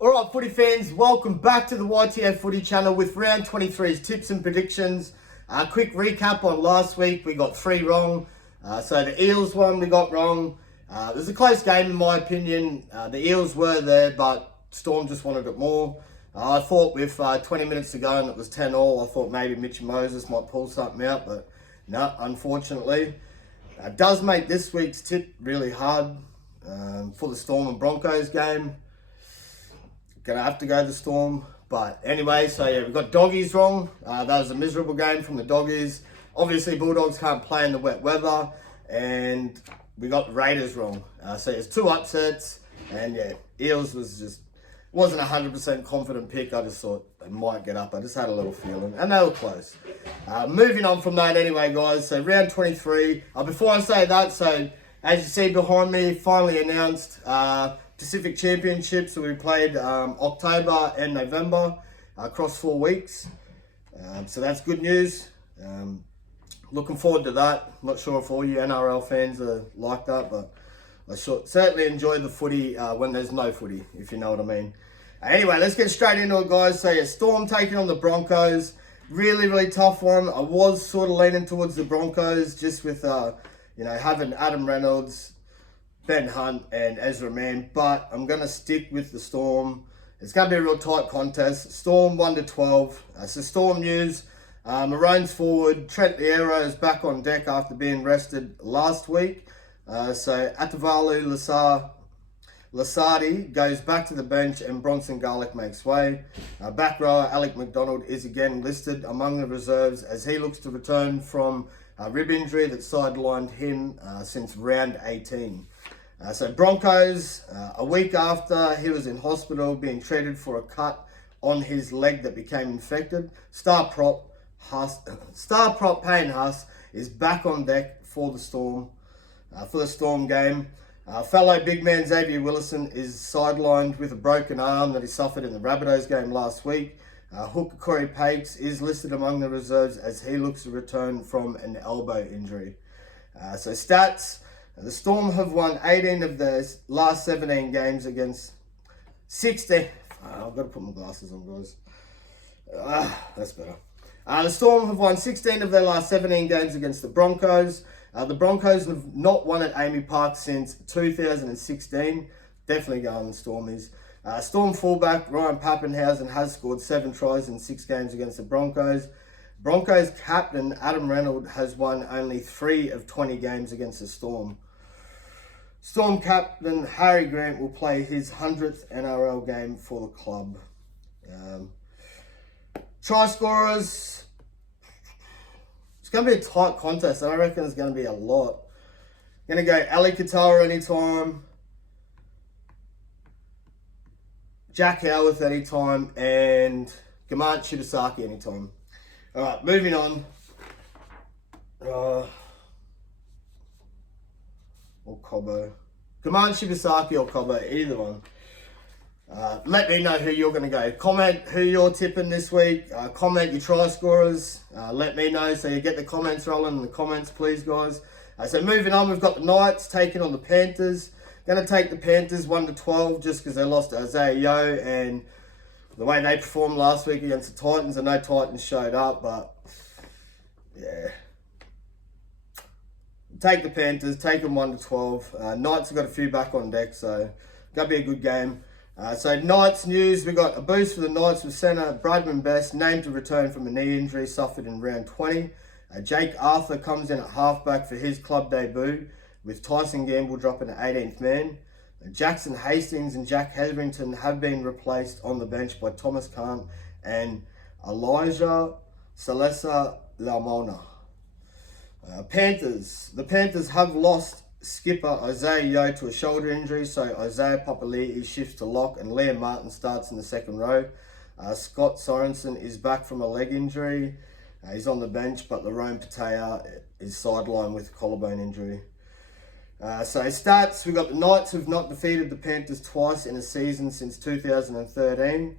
All right, footy fans, welcome back to the YTF Footy channel with round 23's tips and predictions. Quick recap on last week, we got 3 wrong. So the Eels one we got wrong. It was a close game in my opinion. The Eels were there, but Storm just wanted it more. I thought with 20 minutes to go and it was 10-all, I thought maybe Mitch Moses might pull something out, but no, unfortunately. It does make this week's tip really hard for the Storm and Broncos game. Gonna have to go the Storm. But anyway, so yeah, we've got Doggies wrong. That was a miserable game from the Doggies. Obviously, Bulldogs can't play in the wet weather. And we got the Raiders wrong. So there's 2 upsets. And yeah, Eels wasn't a 100% confident pick. I just thought they might get up. I just had a little feeling. And they were close. Moving on from that anyway, guys. So round 23. Before I say that, so as you see behind me, finally announced Pacific Championships. So we played October and November across 4 weeks. So that's good news. Looking forward to that. Not sure if all you NRL fans are like that, but I certainly enjoy the footy when there's no footy, if you know what I mean. Anyway, let's get straight into it, guys. So yeah, Storm taking on the Broncos. Really, really tough one. I was sort of leaning towards the Broncos just with, having Adam Reynolds, Ben Hunt and Ezra Mann, but I'm going to stick with the Storm. It's going to be a real tight contest. Storm 1-12. So Storm news. Maroons forward. Trent Liero is back on deck after being rested last week. So Atavalu Lasardi goes back to the bench and Bronson Garlick makes way. Back rower Alec McDonald is again listed among the reserves as he looks to return from a rib injury that sidelined him since round 18. So Broncos, a week after he was in hospital being treated for a cut on his leg that became infected, star prop Payne Haas is back on deck for the Storm game. Fellow big man Xavier Willison is sidelined with a broken arm that he suffered in the Rabbitohs game last week. Hooker Corey Pakes is listed among the reserves as he looks to return from an elbow injury. So stats. The Storm have won 18 of their last 17 games against 16. I've got to put my glasses on, guys. That's better. The Storm have won 16 of their last 17 games against the Broncos. The Broncos have not won at Amy Park since 2016. Definitely going the Stormies. Storm fullback Ryan Pappenhausen has scored 7 tries in 6 games against the Broncos. Broncos captain Adam Reynolds has won only 3 of 20 games against the Storm. Storm captain Harry Grant will play his 100th NRL game for the club. Try scorers. It's going to be a tight contest. I reckon it's going to be a lot. Going to go Ali Katoa anytime. Jack Howarth anytime. And Gamant Shibasaki anytime. Alright, moving on. Or Cobbo. Gamant Shibasaki or Cobbo, either one. Let me know who you're going to go. Comment who you're tipping this week. Comment your try scorers. Let me know so you get the comments rolling in the comments, please, guys. So moving on, we've got the Knights taking on the Panthers. Going to take the Panthers 1-12 just because they lost Isaiah Yeo and the way they performed last week against the Titans. I know Titans showed up, but yeah. Take the Panthers, take them 1-12. Knights have got a few back on deck, so going to be a good game. So Knights news, we got a boost for the Knights with centre Bradman Best, named to return from a knee injury suffered in round 20. Jake Arthur comes in at halfback for his club debut, with Tyson Gamble dropping to 18th man. Jackson Hastings and Jack Hetherington have been replaced on the bench by Thomas Kahn and Elijah Salesa Lamona. Panthers. The Panthers have lost skipper Isaiah Yeo to a shoulder injury, so Isaiah Papali'i shifts to lock and Liam Martin starts in the second row. Scott Sorensen is back from a leg injury. He's on the bench, but Lerone Patea is sidelined with a collarbone injury. So stats, we've got the Knights who've not defeated the Panthers twice in a season since 2013.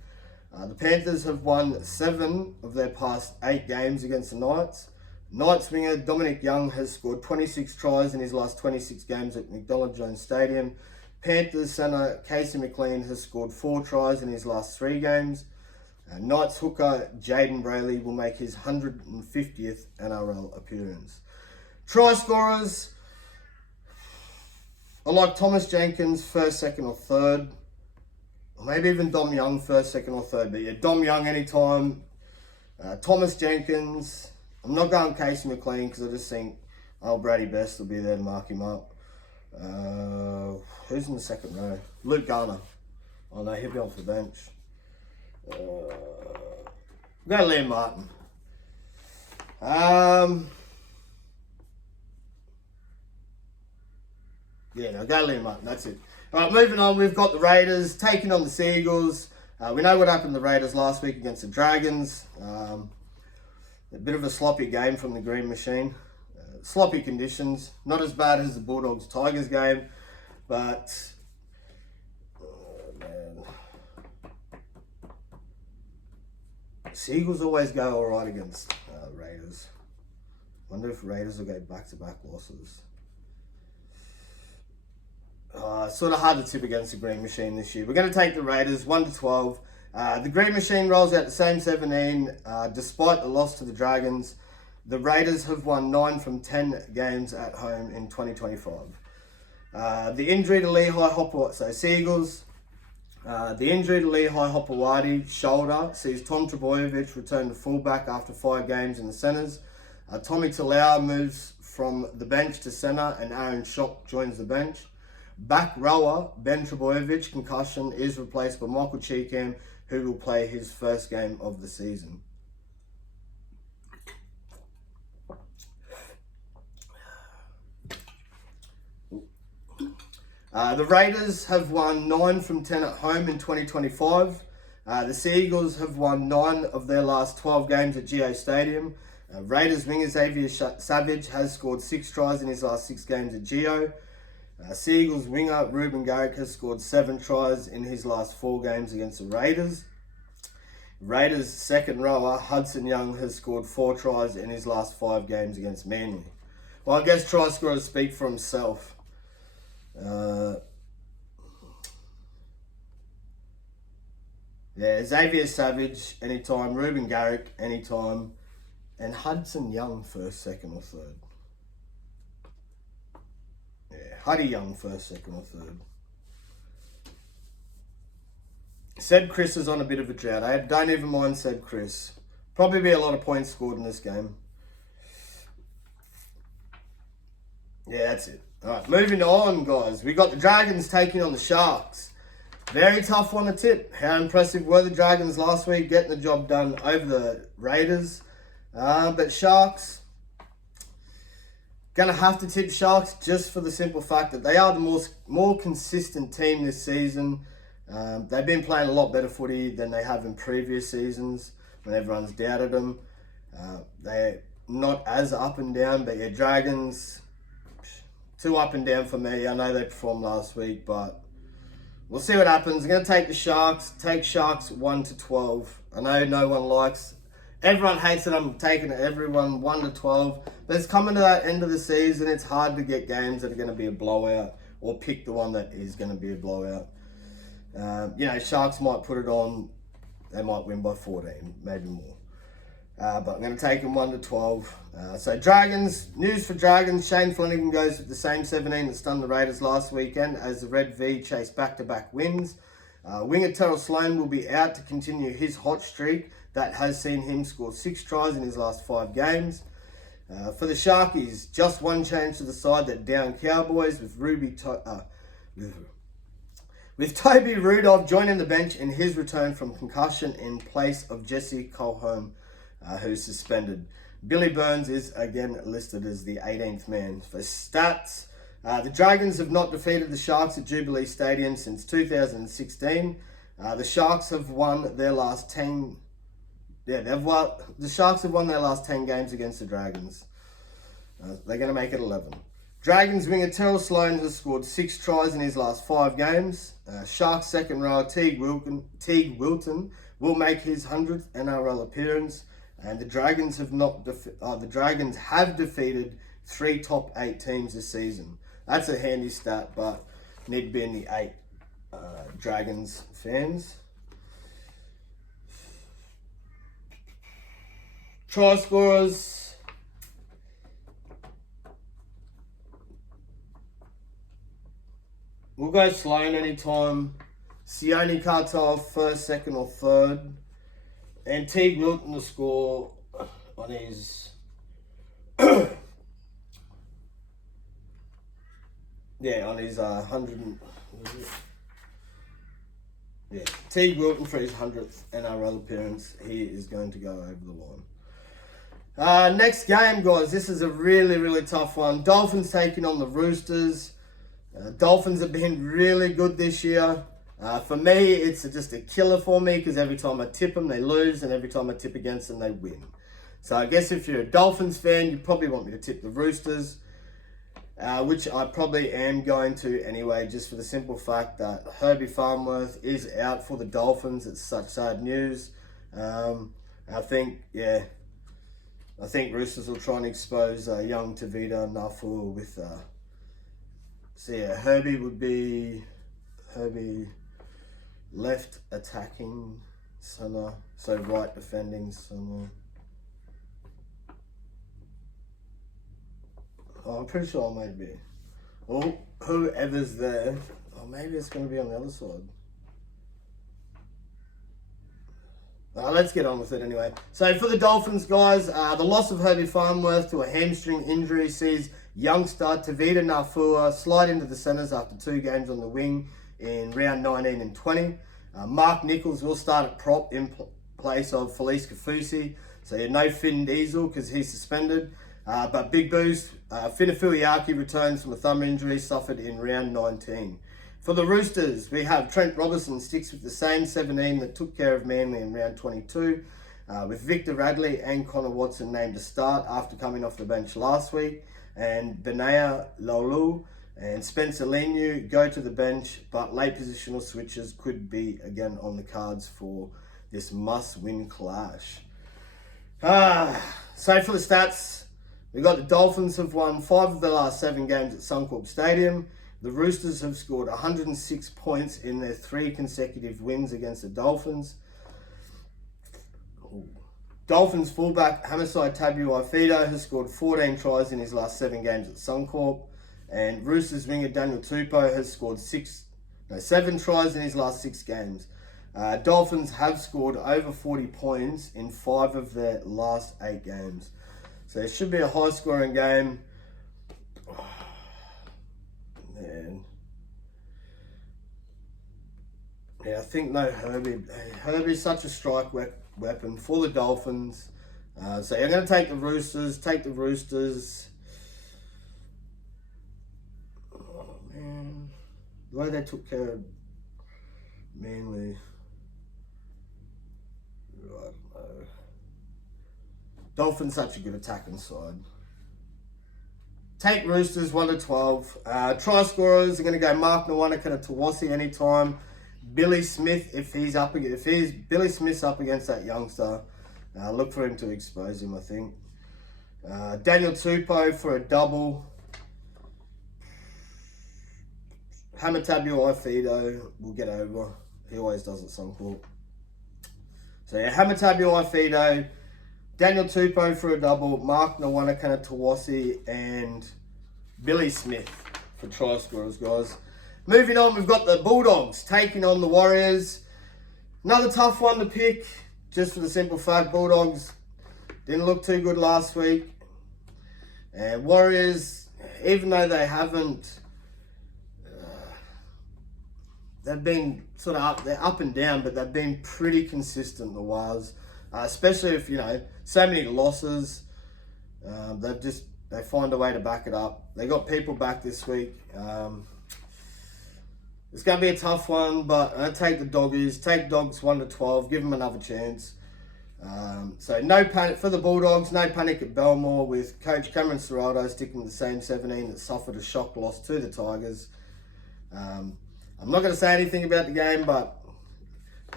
The Panthers have won 7 of their past 8 games against the Knights. Knights winger Dominic Young has scored 26 tries in his last 26 games at McDonald Jones Stadium. Panthers centre Casey McLean has scored 4 tries in his last 3 games. Knights hooker Jaden Brayley will make his 150th NRL appearance. Try scorers, I like Thomas Jenkins first, second or third. Or maybe even Dom Young first, second or third. But yeah, Dom Young anytime. Thomas Jenkins. I'm not going Casey McLean because I just think Brady Best will be there to mark him up. Who's in the second row? Luke Garner. Oh no, he'll be off the bench. Go Liam Martin. Yeah, no, go Liam Martin. That's it. All right, moving on. We've got the Raiders taking on the Seagulls. We know what happened to the Raiders last week against the Dragons. A bit of a sloppy game from the Green Machine. Sloppy conditions. Not as bad as the Bulldogs-Tigers game, but man. Seagulls always go all right against Raiders. Wonder if Raiders will go back-to-back losses. Sort of hard to tip against the Green Machine this year. We're going to take the Raiders 1-12. The Green Machine rolls out the same 17 despite the loss to the Dragons. The Raiders have won 9 from 10 games at home in 2025. The injury to Lehigh Hopper, so Seagulls. The injury to Lehigh Hopewadi shoulder sees Tom Trbojevic return to fullback after 5 games in the centres. Tommy Talau moves from the bench to centre and Aaron Schock joins the bench. Back rower Ben Trbojevic, concussion, is replaced by Michael Cheekham, who will play his first game of the season. The Raiders have won 9 from 10 at home in 2025. The Seagulls have won 9 of their last 12 games at Geo Stadium. Raiders winger Xavier Savage has scored 6 tries in his last 6 games at Geo. Seagulls winger Ruben Garrick has scored 7 tries in his last 4 games against the Raiders. Raiders second rower Hudson Young has scored 4 tries in his last 5 games against Manly. Well, I guess try scorers speak for himself. Xavier Savage anytime, Ruben Garrick anytime, and Hudson Young first, second or third. Huddy Young first, second or third. Seb Chris is on a bit of a drought. I don't even mind Seb Chris. Probably be a lot of points scored in this game. Yeah, that's it. Alright, moving on, guys. We got the Dragons taking on the Sharks. Very tough one to tip. How impressive were the Dragons last week, getting the job done over the Raiders. But Sharks, gonna have to tip Sharks just for the simple fact that they are the more consistent team this season. They've been playing a lot better footy than they have in previous seasons when everyone's doubted them. They're not as up and down, but yeah, Dragons, too up and down for me. I know they performed last week, but we'll see what happens. I'm going to take the Sharks. Take Sharks 1-12. I know no one likes. Everyone hates it. I'm taking it. Everyone 1-12. But it's coming to that end of the season. It's hard to get games that are going to be a blowout or pick the one that is going to be a blowout. Sharks might put it on. They might win by 14, maybe more. But I'm going to take them 1-12. So Dragons, news for Dragons. Shane Flanagan goes with the same 17 that stunned the Raiders last weekend as the Red V chase back-to-back wins. Winger Terrell Sloan will be out to continue his hot streak that has seen him score 6 tries in his last 5 games. For the Sharkies, just one change to the side that down Cowboys with Toby Rudolph joining the bench in his return from concussion in place of Jesse Colholm, who's suspended. Billy Burns is again listed as the 18th man. For stats, the Dragons have not defeated the Sharks at Jubilee Stadium since 2016. The Sharks have won their last 10. The Sharks have won their last 10 games against the Dragons. They're going to make it 11. Dragons winger Terrell Sloan has scored 6 tries in his last 5 games. Sharks second rower Teague Wilton will make his 100th NRL appearance. And the Dragons have defeated 3 top 8 teams this season. That's a handy stat, but need to be in the 8 Dragons fans. Try scorers. We'll go Sloan anytime. Sione Cartel first, second or third. And Teague Wilton to score on his... yeah, on his 100... yeah, Teague Wilton for his 100th NRL appearance. He is going to go over the line. Next game, guys. This is a really, really tough one. Dolphins taking on the Roosters. Dolphins have been really good this year. For me, it's just a killer for me because every time I tip them, they lose, and every time I tip against them, they win. So I guess if you're a Dolphins fan, you probably want me to tip the Roosters, which I probably am going to anyway, just for the simple fact that Herbie Farnworth is out for the Dolphins. It's such sad news. I think Roosters will try and expose young Tavita Nafua with... so yeah, Herbie would be... Herbie left attacking center, so right defending center. Oh, I'm pretty sure I may be. Well, whoever's there. Oh, maybe it's going to be on the other side. Let's get on with it anyway. So for the Dolphins, guys, the loss of Herbie Farnworth to a hamstring injury sees youngster Tavita Nafua slide into the centres after 2 games on the wing in round 19 and 20. Mark Nichols will start at prop in place of Felice Kafusi. So yeah, no Finn Diesel because he's suspended. But big boost, Finafiliaki returns from a thumb injury suffered in round 19. For the Roosters, we have Trent Robertson sticks with the same 17 that took care of Manly in round 22, with Victor Radley and Connor Watson named to start after coming off the bench last week, and Benaya Laulu and Spencer Leniu go to the bench, but late positional switches could be again on the cards for this must-win clash. So for the stats, we got the Dolphins have won 5 of the last 7 games at Suncorp Stadium. The Roosters have scored 106 points in their 3 consecutive wins against the Dolphins. Dolphins fullback Hamiso Tabuai-Fidow has scored 14 tries in his last 7 games at Suncorp. And Roosters winger Daniel Tupou has scored 7 tries in his last 6 games. Dolphins have scored over 40 points in 5 of their last 8 games. So it should be a high-scoring game. Oh, man. Yeah, I think no Herbie. Herbie's such a strike weapon for the Dolphins. So I'm going to take the Roosters. Man, the way they took care of Manly, I don't know. Dolphins such a good attacking side. Take Roosters 1-12. Try scorers are going to go Mark Nawanakan and Tawasi anytime. Billy Smith if Billy Smith's up against that youngster, look for him to expose him. I think. Daniel Tupou for a double. Hamatabuai-Fidow will get over. He always does at Suncorp. So yeah, Hamatabuai-Fidow, Daniel Tupou for a double, Mark Nawanakan Tawasi, and Billy Smith for try scorers, guys. Moving on, we've got the Bulldogs taking on the Warriors. Another tough one to pick, just for the simple fact Bulldogs didn't look too good last week. And Warriors, even though they haven't, they've been sort of they're up and down, but they've been pretty consistent, the Wars. Especially if, so many losses. They find a way to back it up. They got people back this week. It's going to be a tough one, but I take the Doggies. Take Dogs 1-12. Give them another chance. So no panic for the Bulldogs. No panic at Belmore with Coach Cameron Ciraldo sticking with the same 17 that suffered a shock loss to the Tigers. I'm not going to say anything about the game, but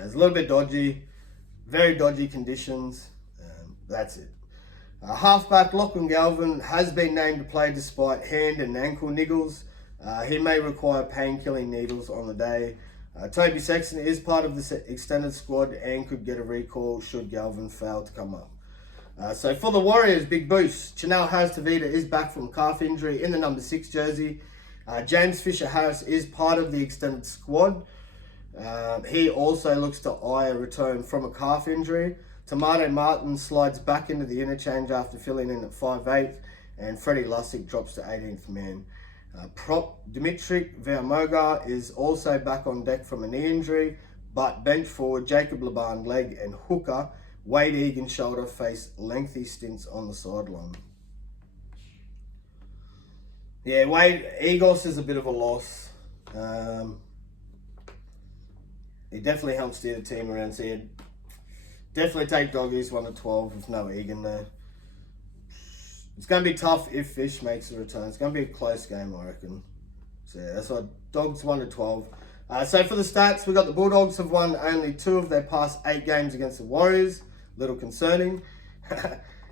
it's a little bit dodgy. Very dodgy conditions. That's it. Halfback Lachlan Galvin has been named to play despite hand and ankle niggles. He may require pain-killing needles on the day. Toby Sexton is part of the extended squad and could get a recall should Galvin fail to come up. So for the Warriors, big boost. Chanel Harris-Tavita is back from calf injury in the number 6 jersey. James Fisher-Harris is part of the extended squad. He also looks to eye a return from a calf injury. Tomato Martin slides back into the interchange after filling in at 5'8", and Freddie Lussick drops to 18th man. Prop Dimitri Vermoga is also back on deck from a knee injury, but bench forward Jacob Laban leg and hooker Wade Egan shoulder face lengthy stints on the sideline. Yeah, Wade Egos is a bit of a loss. He definitely helped steer the team around, so you'd definitely take doggies 1 to 12 with no Egan there. It's going to be tough if Fish makes a return. It's going to be a close game, I reckon. So yeah, that's why dogs 1 to 12. So for the stats, we got the Bulldogs have won only 2 of their past 8 games against the Warriors. Little concerning.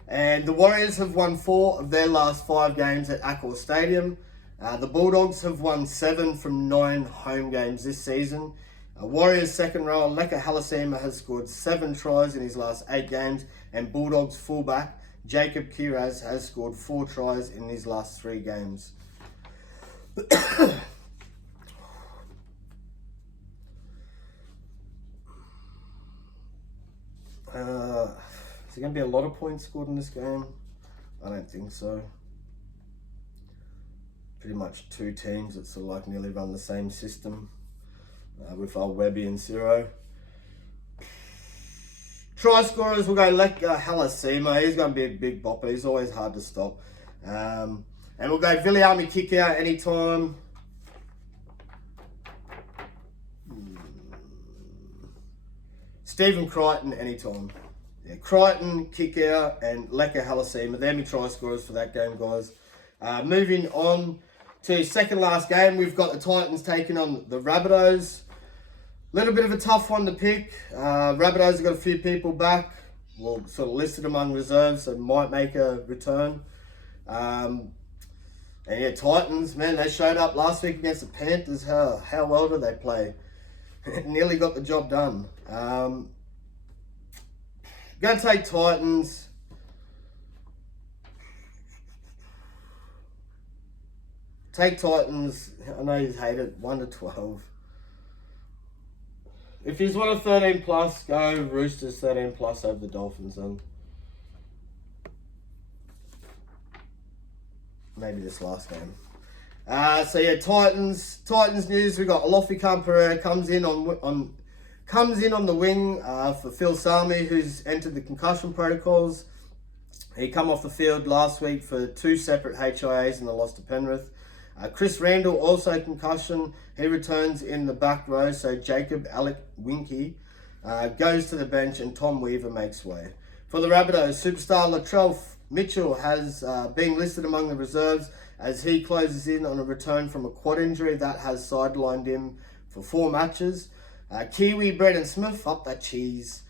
And the Warriors have won 4 of their last 5 games at Accor Stadium. The Bulldogs have won 7 from 9 home games this season. Warriors second rower Leka Halasima has scored 7 tries in his last 8 games, and Bulldogs fullback Jacob Kiraz has scored 4 tries in his last 3 games. Is there going to be a lot of points scored in this game? I don't think so. Pretty much 2 teams that sort of like nearly run the same system with old Webby and Ciro. Try scorers will go Leka Halasima. He's going to be a big bopper. He's always hard to stop. And we'll go Viliami kick out anytime. Stephen Crichton anytime. Yeah, Crichton, kick out, and Leka Halasima. They're my try scorers for that game, guys. Moving on to second last game, we've got the Titans taking on the Rabbitohs. Little bit of a tough one to pick. Rabbitohs have got a few people back. Well, sort of listed among reserves, so might make a return. And yeah, Titans, man, they showed up last week against the Panthers. How well did they play? Nearly got the job done. Going to take Titans. Take Titans. I know you hate it. 1 to 12. If you want a 13 plus, go Roosters 13 plus over the Dolphins then. Maybe this last game. So yeah, Titans news. We got Alofi Pereira comes in on the wing for Phil Sami, who's entered the concussion protocols. He come off the field last week for 2 separate HIAs and a loss to Penrith. Chris Randall also concussion. He returns in the back row. So Jacob Alec Winky goes to the bench and Tom Weaver makes way. For the Rabbitohs, superstar Latrell Mitchell has been listed among the reserves as he closes in on a return from a quad injury that has sidelined him for 4 matches. Kiwi Brendan Smith, up that cheese.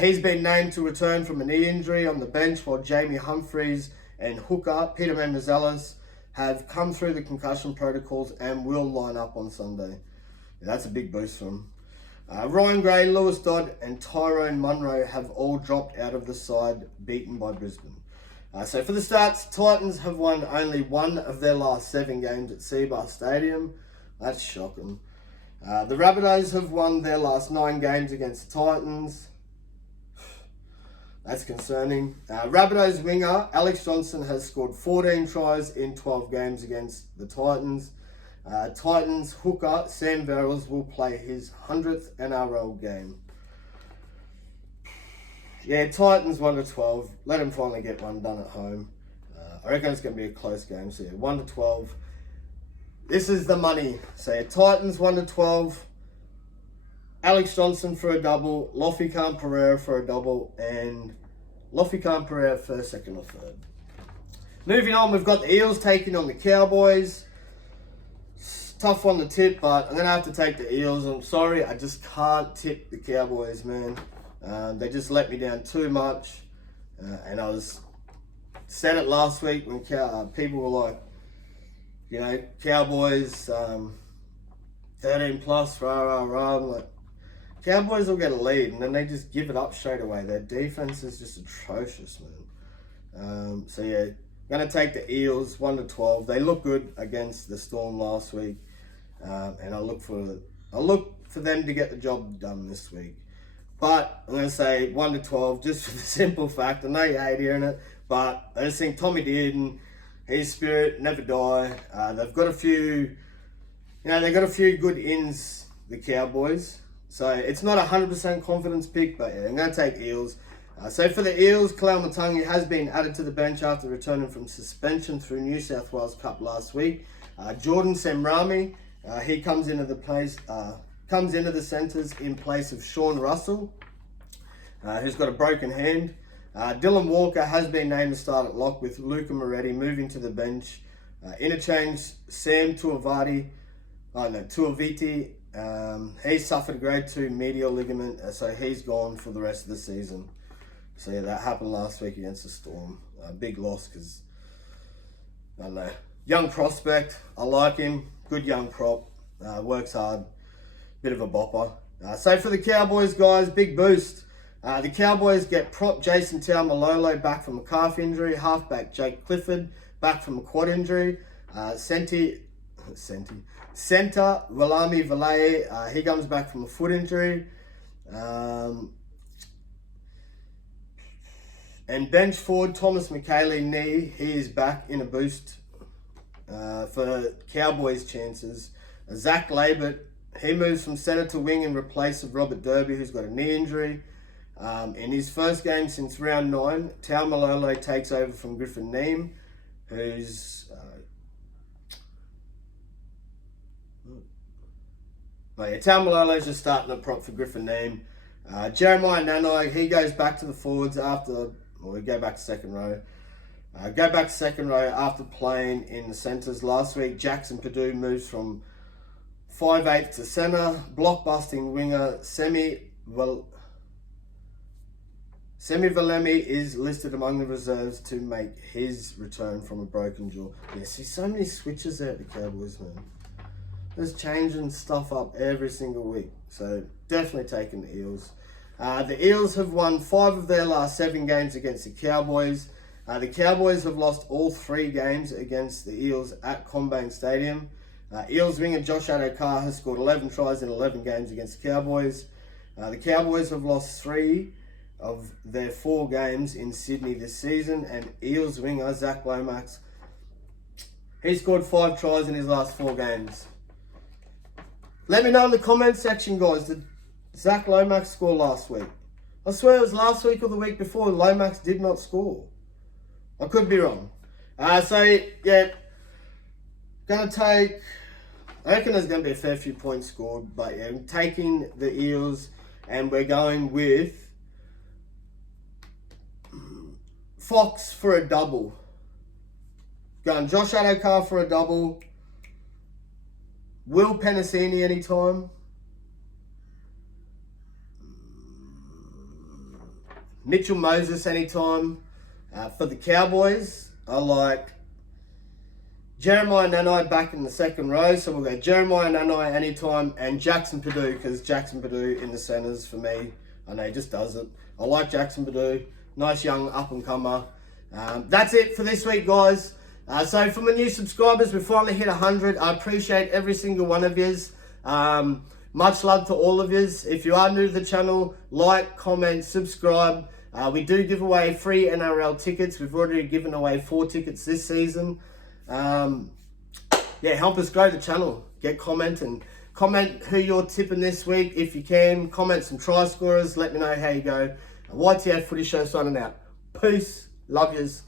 He's been named to return from a knee injury on the bench, while Jamie Humphries and hooker Peter Mendezelis have come through the concussion protocols and will line up on Sunday. Yeah, that's a big boost for him. Ryan Gray, Lewis Dodd and Tyrone Munro have all dropped out of the side, beaten by Brisbane. So for the stats, Titans have won only 1 of their last 7 games at Seabar Stadium. That's shocking. The Rabbitohs have won their last 9 games against the Titans. That's concerning. Rabbitohs winger Alex Johnson has scored 14 tries in 12 games against the Titans. Titans hooker Sam Verrills will play his 100th NRL game. Yeah, Titans 1 to 12. Let him finally get one done at home. I reckon it's going to be a close game. So yeah, 1 to 12. This is the money. So yeah, Titans 1 to 12. Alex Johnson for a double, Lofi Pereira for a double, and Lofi Pereira first, second, or third. Moving on, we've got the Eels taking on the Cowboys. It's tough one to tip, but I'm going to have to take the Eels. I'm sorry, I just can't tip the Cowboys, man. They just let me down too much. And I said it last week when people were like, You know, Cowboys, 13 plus, rah. I'm like, Cowboys will get a lead and then they just give it up straight away. Their defense is just atrocious, man. So yeah, going to take the Eels 1-12. They look good against the Storm last week, and I look for them to get the job done this week. But I'm going to say 1-12 just for the simple fact. I know you hate hearing it, but I just think Tommy Dearden, his spirit never die. They've got a few, they've got a few good ins, the Cowboys. So it's not a 100% confidence pick, but yeah, I'm going to take Eels. So for the Eels, Kalal Matangi has been added to the bench after returning from suspension through New South Wales Cup last week. Jordan Semrami, he comes into the centres in place of Sean Russell, who's got a broken hand. Dylan Walker has been named to start at lock, with Luca Moretti moving to the bench. Interchange Sam Tuaviti. He suffered grade 2 medial ligament, so he's gone for the rest of the season. So yeah, that happened last week against the Storm. Big loss because, I don't know, young prospect. I like him. Good young prop. Works hard. Bit of a bopper. So for the Cowboys, guys, big boost. The Cowboys get prop Jason Taumalolo back from a calf injury. Halfback Jake Clifford back from a quad injury. Centre Valami Valai, he comes back from a foot injury. And bench forward Thomas McKaylee knee, he is back in a boost for Cowboys' chances. Zach Labert, he moves from centre to wing in replace of Robert Derby, who's got a knee injury. In his first game since round 9, Taumalolo takes over from Griffin Neame, who's Taumalolo's just starting a prop for Griffin Neame. Jeremiah Nanai, he goes back to the forwards we go back to second row. After playing in the centres last week. Jackson Purdue moves from 5'8" to centre. Block-busting winger Semi Valemi is listed among the reserves to make his return from a broken jaw. Yeah, see, so many switches there at the Cowboys, man. Just changing stuff up every single week. So definitely taking the Eels. The Eels have won 5 of their last 7 games against the Cowboys. The Cowboys have lost all 3 games against the Eels at CommBank Stadium. Eels winger Josh Adokar has scored 11 tries in 11 games against the Cowboys. The Cowboys have lost 3 of their 4 games in Sydney this season, and Eels winger Zach Lomax, he scored 5 tries in his last 4 games. Let me know in the comments section, guys, did Zach Lomax score last week? I swear it was last week or the week before Lomax did not score. I could be wrong. So, yeah, I reckon there's going to be a fair few points scored, but yeah, I'm taking the Eels, and we're going with Fox for a double. Going Josh Adokar for a double. Will Penasini anytime. Mitchell Moses anytime. For the Cowboys, I like Jeremiah Nanai back in the second row. So we'll go Jeremiah Nanai anytime and Jackson Purdue, because Jackson Purdue in the centres for me. I know he just does it. I like Jackson Purdue. Nice young up-and-comer. That's it for this week, guys. So for my new subscribers, we finally hit 100. I appreciate every single one of yous. Much love to all of yous. If you are new to the channel, like, comment, subscribe. We do give away free NRL tickets. We've already given away 4 tickets this season. Yeah, help us grow the channel. Comment who you're tipping this week if you can. Comment some try scorers. Let me know how you go. YTF Footy Show signing out. Peace. Love yous.